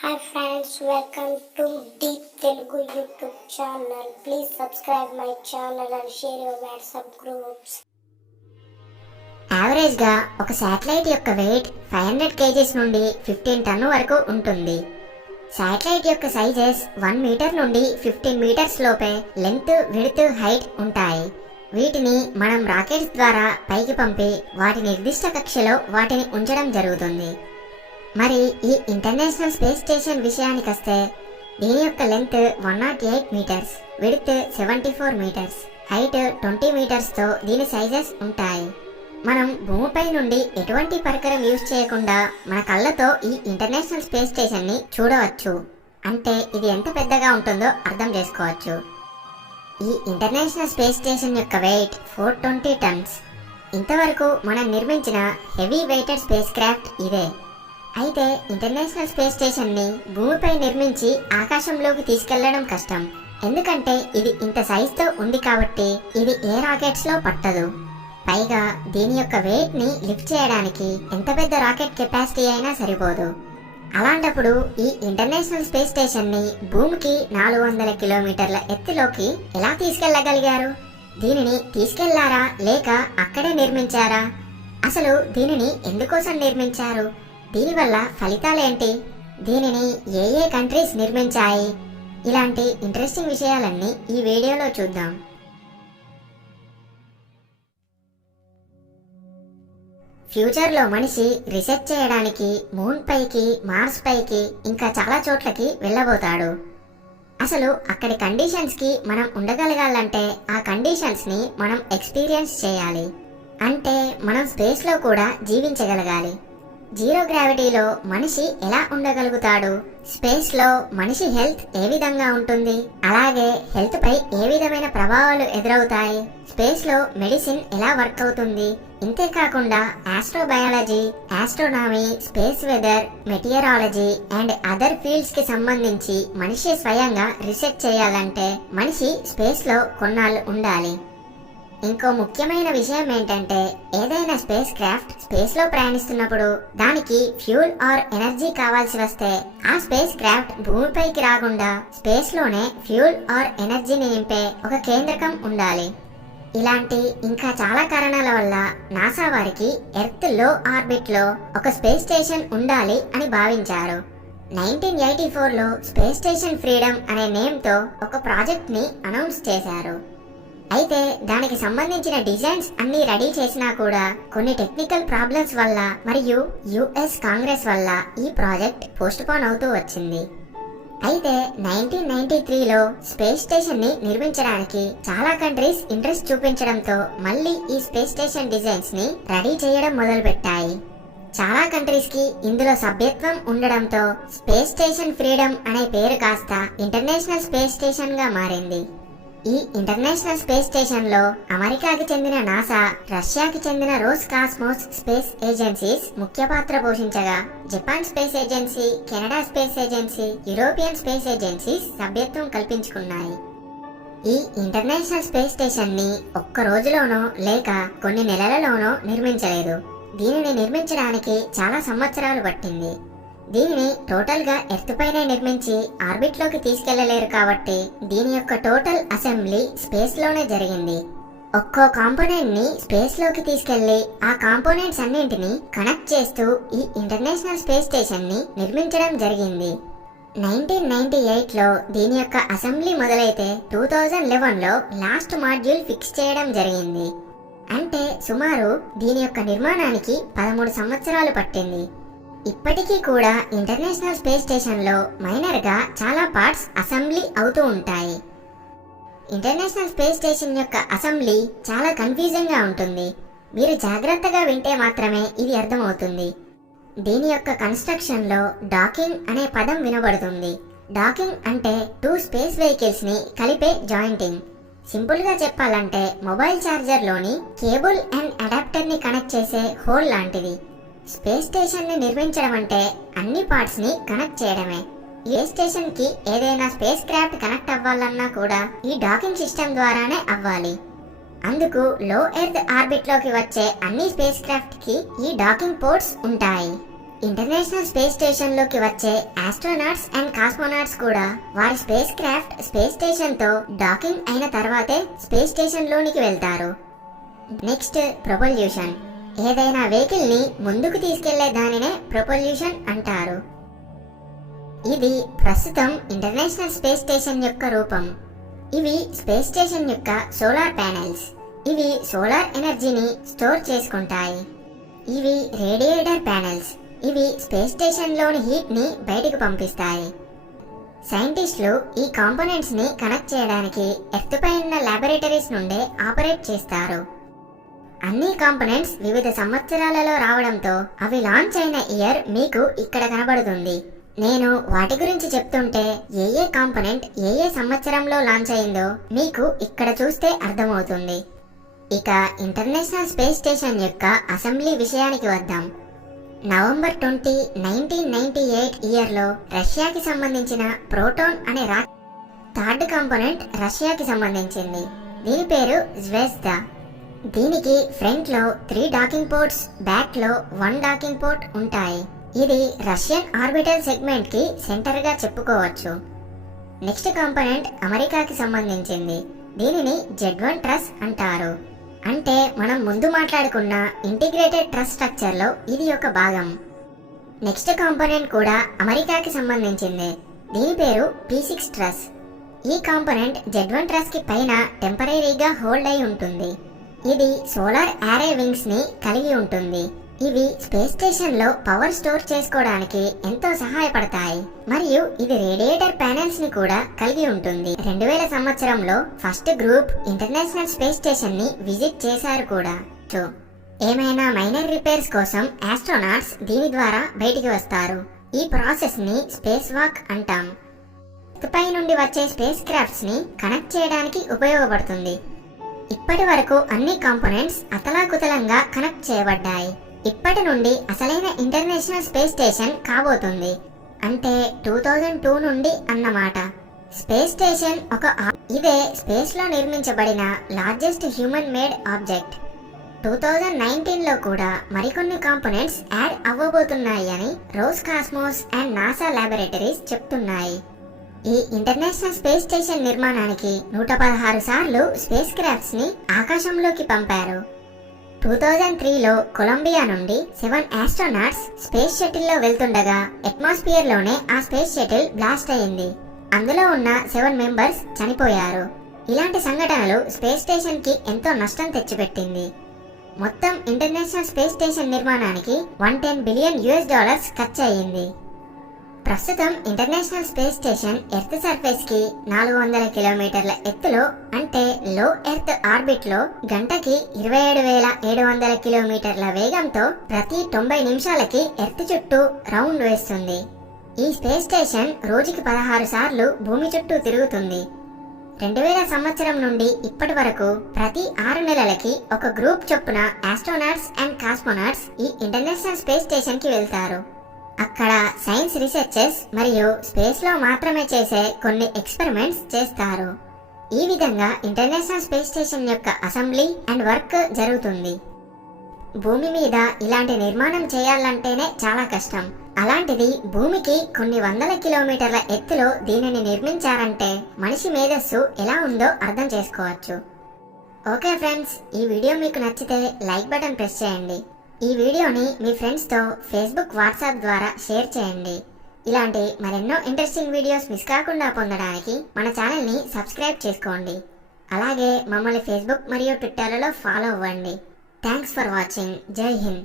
Hi friends, welcome to Deep Telugu YouTube channel. Please subscribe my channel and share your WhatsApp groups. యావరేజ్గా ఒక satellite యొక్క wait 500 kgs నుండి 15 ton వరకు ఉంటుంది. Satellite యొక్క sizes 1 metre నుండి 15 మీటర్స్ లోపే లెంత్, విడ్త్, హైట్ ఉంటాయి. వీటిని మనం రాకెట్స్ ద్వారా పైకి పంపి వాటి నిర్దిష్ట కక్షలో వాటిని ఉంచడం జరుగుతుంది. మరి ఈ ఇంటర్నేషనల్ స్పేస్ స్టేషన్ విషయానికి వస్తే దీని యొక్క లెంత్ 108 మీటర్స్, విడ్త్ 74 మీటర్స్, హైట్ 20 మీటర్స్తో దీని సైజెస్ ఉంటాయి. మనం భూమిపై నుండి ఎటువంటి పరికరం యూజ్ చేయకుండా మన కళ్ళతో ఈ ఇంటర్నేషనల్ స్పేస్ స్టేషన్ని చూడవచ్చు. అంటే ఇది ఎంత పెద్దగా ఉంటుందో అర్థం చేసుకోవచ్చు. ఈ ఇంటర్నేషనల్ స్పేస్ స్టేషన్ యొక్క వెయిట్ 420 టన్స్. ఇంతవరకు మనం నిర్మించిన హెవీ వెయిటెడ్ స్పేస్ క్రాఫ్ట్ ఇదే. అయితే ఇంటర్నేషనల్ స్పేస్ స్టేషన్ని భూమిపై నిర్మించి ఆకాశంలోకి తీసుకెళ్లడం కష్టం. ఎందుకంటే ఇది ఇంత సైజుతో ఉంది కాబట్టి ఇది ఏ రాకెట్స్ లో పట్టదు. పైగా దీని యొక్క వెయిట్ ని లిఫ్ట్ చేయడానికి ఎంత పెద్ద రాకెట్ కెపాసిటీ అయినా సరిపోదు. అలాంటప్పుడు ఈ ఇంటర్నేషనల్ స్పేస్ స్టేషన్ ని భూమికి 400 కిలోమీటర్ల ఎత్తులోకి ఎలా తీసుకెళ్లగలిగారు? దీనిని తీసుకెళ్లారా లేక అక్కడే నిర్మించారా? అసలు దీనిని ఎందుకోసం నిర్మించారు? దీనివల్ల ఫలితాలేంటి? దీనిని ఏ కంట్రీస్ నిర్మించాయి? ఇలాంటి ఇంట్రెస్టింగ్ విషయాలన్నీ ఈ వీడియోలో చూద్దాం. ఫ్యూచర్లో మనిషి రీసెర్చ్ చేయడానికి మూన్ పైకి, మార్స్ పైకి, ఇంకా చాలా చోట్లకి వెళ్ళబోతాడు. అసలు అక్కడి కండిషన్స్కి మనం ఉండగలగాలంటే ఆ కండిషన్స్ని మనం ఎక్స్పీరియన్స్ చేయాలి. అంటే మనం స్పేస్లో కూడా జీవించగలగాలి. జీరో గ్రావిటీలో మనిషి ఎలా ఉండగలుగుతాడు? స్పేస్ లో మనిషి హెల్త్ ఏ విధంగా ఉంటుంది? అలాగే హెల్త్ పై ఏ విధమైన ప్రభావాలు ఎదురవుతాయి? స్పేస్ లో మెడిసిన్ ఎలా వర్క్ అవుతుంది? ఇంతేకాకుండా astrobiology, astronomy, space weather, meteorology and other fields కి సంబంధించి మనిషి స్వయంగా రీసెర్చ్ చేయాలంటే మనిషి స్పేస్ లో కొన్నాళ్ళు ఉండాలి. ఇంకో ముఖ్యమైన విషయం ఏంటంటే ఏదైనా స్పేస్ క్రాఫ్ట్ స్పేస్ లో ప్రయాణిస్తున్నప్పుడు దానికి ఫ్యూల్ ఆర్ ఎనర్జీ కావాల్సి వస్తే ఆ స్పేస్ క్రాఫ్ట్ భూమిపైకి రాకుండా స్పేస్ లోనే ఫ్యూల్ ఆర్ ఎనర్జీని నింపే ఒక కేంద్రకం ఉండాలి. ఇలాంటి ఇంకా చాలా కారణాల వల్ల నాసా వారికి ఎర్త్ లో ఆర్బిట్ లో ఒక స్పేస్ స్టేషన్ ఉండాలి అని భావించారు. 1984లో స్పేస్ స్టేషన్ ఫ్రీడమ్ అనే నేమ్ తో ఒక ప్రాజెక్ట్ ని అనౌన్స్ చేశారు. అయితే దానికి సంబంధించిన డిజైన్స్ అన్ని రెడీ చేసినా కూడా కొన్ని టెక్నికల్ ప్రాబ్లమ్స్ వల్ల మరియు యుఎస్ కాంగ్రెస్ వల్ల ఈ ప్రాజెక్ట్ పోస్ట్ పోన్ అవుతూ వచ్చింది. అయితే 1993లో స్పేస్ స్టేషన్ ని నిర్మించడానికి చాలా కంట్రీస్ ఇంట్రెస్ట్ చూపించడంతో మళ్ళీ ఈ స్పేస్ స్టేషన్ డిజైన్స్ ని రెడీ చేయడం మొదలుపెట్టాయి. చాలా కంట్రీస్ కి ఇందులో సభ్యత్వం ఉండడంతో స్పేస్ స్టేషన్ ఫ్రీడమ్ అనే పేరు కాస్త ఇంటర్నేషనల్ స్పేస్ స్టేషన్ గా మారింది. ఈ ఇంటర్నేషనల్ స్పేస్ స్టేషన్ లో అమెరికాకి చెందిన నాసా, రష్యాకి చెందిన రోస్ కాస్మోస్ స్పేస్ ఏజెన్సీస్ ముఖ్య పాత్ర పోషించగా Japan space agency, Canada space agency, European space agencies సభ్యత్వం కల్పించుకున్నాయి. ఈ ఇంటర్నేషనల్ స్పేస్ స్టేషన్ ని ఒక్క రోజులోనో లేక కొన్ని నెలలలోనో నిర్మించలేదు. దీనిని నిర్మించడానికి చాలా సంవత్సరాలు పట్టింది. దీనిని టోటల్ గా ఎర్త్ పైనే నిర్మించి ఆర్బిట్ లోకి తీసుకెళ్లలేరు కాబట్టి దీని యొక్క టోటల్ అసెంబ్లీ స్పేస్ లోనే జరిగింది. ఒక్కో కాంపోనెంట్ ని స్పేస్ లోకి తీసుకెళ్లి ఆ కాంపోనెంట్స్ అన్నింటినీ కనెక్ట్ చేస్తూ ఈ ఇంటర్నేషనల్ స్పేస్ స్టేషన్ ని నిర్మించడం జరిగింది. 1998లో దీని యొక్క అసెంబ్లీ మొదలైతే 2011లో లాస్ట్ మాడ్యూల్ ఫిక్స్ చేయడం జరిగింది. అంటే సుమారు దీని యొక్క నిర్మాణానికి 13 సంవత్సరాలు పట్టింది. ఇప్పటికీ కూడా ఇంటర్నేషనల్ స్పేస్ స్టేషన్ లో మైనర్ గా చాలా పార్ట్స్ అసెంబ్లీ అవుతూ ఉంటాయి. ఇంటర్నేషనల్ స్పేస్ స్టేషన్ యొక్క అసెంబ్లీ చాలా కన్ఫ్యూజింగ్ గా ఉంటుంది. మీరు జాగ్రత్తగా వింటే మాత్రమే ఇది అర్థమవుతుంది. దీని యొక్క కన్స్ట్రక్షన్ లో డాకింగ్ అనే పదం వినబడుతుంది. డాకింగ్ అంటే 2 స్పేస్ వెహికల్స్ ని కలిపే జాయింటింగ్. సింపుల్ గా చెప్పాలంటే మొబైల్ ఛార్జర్ లోని కేబుల్ అండ్ అడాప్టర్ ని కనెక్ట్ చేసే హోల్ లాంటిది. స్పేస్ స్టేషన్ ని నిర్మించడం అంటే అన్ని పార్ట్స్ ని కనెక్ట్ చేయడమే. ఈ స్టేషన్ కి ఏదైనా స్పేస్ క్రాఫ్ట్ కనెక్ట్ అవ్వాలన్నా కూడా ఈ డాకింగ్ సిస్టమ్ ద్వారానే అవ్వాలి. అందుకు లో ఎర్త్ ఆర్బిట్ లోకి వచ్చే అన్ని స్పేస్ క్రాఫ్ట్ కి ఈ డాకింగ్ పోర్ట్స్ ఉంటాయి. ఇంటర్నేషనల్ స్పేస్ స్టేషన్ లోకి వచ్చే ఆస్ట్రోనాట్స్ అండ్ కాస్మోనాట్స్ కూడా వారి స్పేస్ క్రాఫ్ట్ స్పేస్ స్టేషన్ తో డాకింగ్ అయిన తర్వాతే స్పేస్ స్టేషన్ లోనికి వెళ్తారు. నెక్స్ట్ ప్రొపల్యూషన్. ఏదైనా వెహికల్ ని ముందుకు తీసుకెళ్లే దానినే ప్రొపల్యూషన్ అంటారు. ఇది ప్రస్తుతం ఇంటర్నేషనల్ స్పేస్ స్టేషన్ యొక్క రూపం. ఇవి స్పేస్ స్టేషన్ యొక్క సోలార్ ప్యానెల్స్. ఇవి సోలార్ ఎనర్జీని స్టోర్ చేసుకుంటాయి. ఇవి రేడియేటర్ ప్యానెల్స్. ఇవి స్పేస్ స్టేషన్ లోని హీట్ ని బయటకు పంపిస్తాయి. సైంటిస్టులు ఈ కాంపోనెంట్స్ ని కనెక్ట్ చేయడానికి ఎర్త్ పై ఉన్న ల్యాబొరేటరీస్ నుండే ఆపరేట్ చేస్తారు. అన్ని కాంపోనెంట్స్ వివిధ సంవత్సరాలలో రావడంతో అవి లాంచ్ అయిన ఇయర్ మీకు ఇక్కడ కనబడుతుంది. నేను వాటి గురించి చెప్తుంటే ఏ కాంపోనెంట్ ఏ సంవత్సరంలో లాంచ్ అయిందో మీకు ఇక్కడ చూస్తే అర్థమవుతుంది. ఇక ఇంటర్నేషనల్ స్పేస్ స్టేషన్ యొక్క అసెంబ్లీ విషయానికి వద్దాం. నవంబర్ 20, 1998 ఇయర్లో రష్యాకి సంబంధించిన ప్రోటాన్ అనే థర్డ్ కాంపోనెంట్ రష్యాకి సంబంధించింది. దీని పేరు జ్వెజ్దా. దీనికి ఫ్రంట్ లో 3 డాకింగ్ పోర్ట్స్, బ్యాక్ లో 1 డాకింగ్ పోర్ట్ ఉంటాయి. ఇది రష్యన్ ఆర్బిటల్ సెగ్మెంట్ కి సెంటర్ గా చెప్పుకోవచ్చు. నెక్స్ట్ కాంపోనెంట్ అమెరికాకి సంబంధించింది. దీనిని Z1 ట్రస్ అంటారు. అంటే మనం ముందు మాట్లాడుకున్న ఇంటిగ్రేటెడ్ ట్రస్ స్ట్రక్చర్ లో ఇది ఒక భాగం. నెక్స్ట్ కాంపోనెంట్ కూడా అమెరికాకి సంబంధించింది. దీని పేరు P6 ట్రస్. ఈ కాంపోనెంట్ Z1 ట్రస్ కి పైన టెంపరీగా హోల్డ్ అయి ఉంటుంది. ఇది సోలార్ యారే వింగ్స్ ని కలిగి ఉంటుంది. ఇవి స్పేస్ స్టేషన్ లో పవర్ స్టోర్ చేసుకోవడానికి ఎంతో సహాయపడతాయి. మరియు ఇది రేడియేటర్ ప్యానెల్స్ ని కూడా కలిగి ఉంటుంది. 2000 సంవత్సరంలో first group international space station ని విజిట్ చేశారు కూడా. ఏమైనా మైనర్ రిపేర్స్ కోసం ఆస్ట్రోనాట్స్ దీని ద్వారా బయటికి వస్తారు. ఈ ప్రాసెస్ ని స్పేస్ వాక్ అంటాం. పై నుండి వచ్చే స్పేస్ క్రాఫ్ట్స్ ని కనెక్ట్ చేయడానికి ఉపయోగపడుతుంది. ఇప్పటి వరకు అన్ని కాంపోనెంట్స్ అతలాకుతలంగా కనెక్ట్ చేయబడ్డాయి. ఇప్పటి నుండి అసలైన ఇంటర్నేషనల్ స్పేస్ స్టేషన్ కాబోతుంది. అంటే 2002 నుండి అన్నమాట. స్పేస్ స్టేషన్ ఇదే స్పేస్ లో నిర్మించబడిన లార్జెస్ట్ హ్యూమన్ మేడ్ ఆబ్జెక్ట్. 2019లో కూడా మరికొన్ని కాంపోనెంట్స్ యాడ్ అవ్వబోతున్నాయి అని రోస్కాస్మోస్ అండ్ నాసా ల్యాబొరేటరీస్ చెప్తున్నాయి. ఈ ఇంటర్నేషనల్ స్పేస్ స్టేషన్ నిర్మాణానికి 116 సార్లు స్పేస్ క్రాఫ్ట్స్ ని ఆకాశంలోకి పంపారు. 2003లో కొలంబియా నుండి 7 ఆస్ట్రోనాట్స్ స్పేస్ షటిల్ లో వెళ్తుండగా అట్మాస్ఫియర్ లోనే ఆ స్పేస్ షటిల్ బ్లాస్ట్ అయింది. అందులో ఉన్న 7 మెంబర్స్ చనిపోయారు. ఇలాంటి సంఘటనలు స్పేస్ స్టేషన్ కి ఎంతో నష్టం తెచ్చిపెట్టింది. మొత్తం ఇంటర్నేషనల్ స్పేస్ స్టేషన్ నిర్మాణానికి $110 బిలియన్ ఖర్చు అయ్యింది. ప్రస్తుతం international space station earth surface కి 400 కిలోమీటర్ల ఎత్తులో, అంటే లో ఎర్త్ ఆర్బిట్ లో గంటకి 27,700 కిలోమీటర్ల వేగంతో ప్రతి 90 నిమిషాలకి ఎర్త్ చుట్టూ రౌండ్ వేస్తుంది. ఈ స్పేస్ స్టేషన్ రోజుకి 16 సార్లు భూమి చుట్టూ తిరుగుతుంది. 2000 సంవత్సరం నుండి ఇప్పటి వరకు ప్రతి 6 నెలలకి ఒక గ్రూప్ చొప్పున ఆస్ట్రోనాట్స్ అండ్ కాస్మోనాట్స్ ఈ ఇంటర్నేషనల్ స్పేస్ స్టేషన్ కి వెళ్తారు. అక్కడ సైన్స్ రీసెర్చెస్ మరియు స్పేస్ లో మాత్రమే చేసే కొన్ని ఎక్స్పెరిమెంట్స్ చేస్తారు. ఈ విధంగా ఇంటర్నేషనల్ స్పేస్ స్టేషన్ యొక్క అసెంబ్లీ అండ్ వర్క్ జరుగుతుంది. భూమి మీద ఇలాంటి నిర్మాణం చేయాలంటేనే చాలా కష్టం. అలాంటిది భూమికి కొన్ని వందల కిలోమీటర్ల ఎత్తులో దీనిని నిర్మించారంటే మనిషి మేధస్సు ఎలా ఉందో అర్థం చేసుకోవచ్చు. ఓకే ఫ్రెండ్స్, ఈ వీడియో మీకు నచ్చితే లైక్ బటన్ ప్రెస్ చేయండి. ఈ వీడియోని మీ ఫ్రెండ్స్తో ఫేస్బుక్, వాట్సాప్ ద్వారా షేర్ చేయండి. ఇలాంటి మరెన్నో ఇంట్రెస్టింగ్ వీడియోస్ మిస్ కాకుండా పొందడానికి మన ఛానల్ని సబ్స్క్రైబ్ చేసుకోండి. అలాగే మమ్మల్ని ఫేస్బుక్ మరియు ట్విట్టర్లలో ఫాలో అవ్వండి. Thanks for watching. జై హింద్.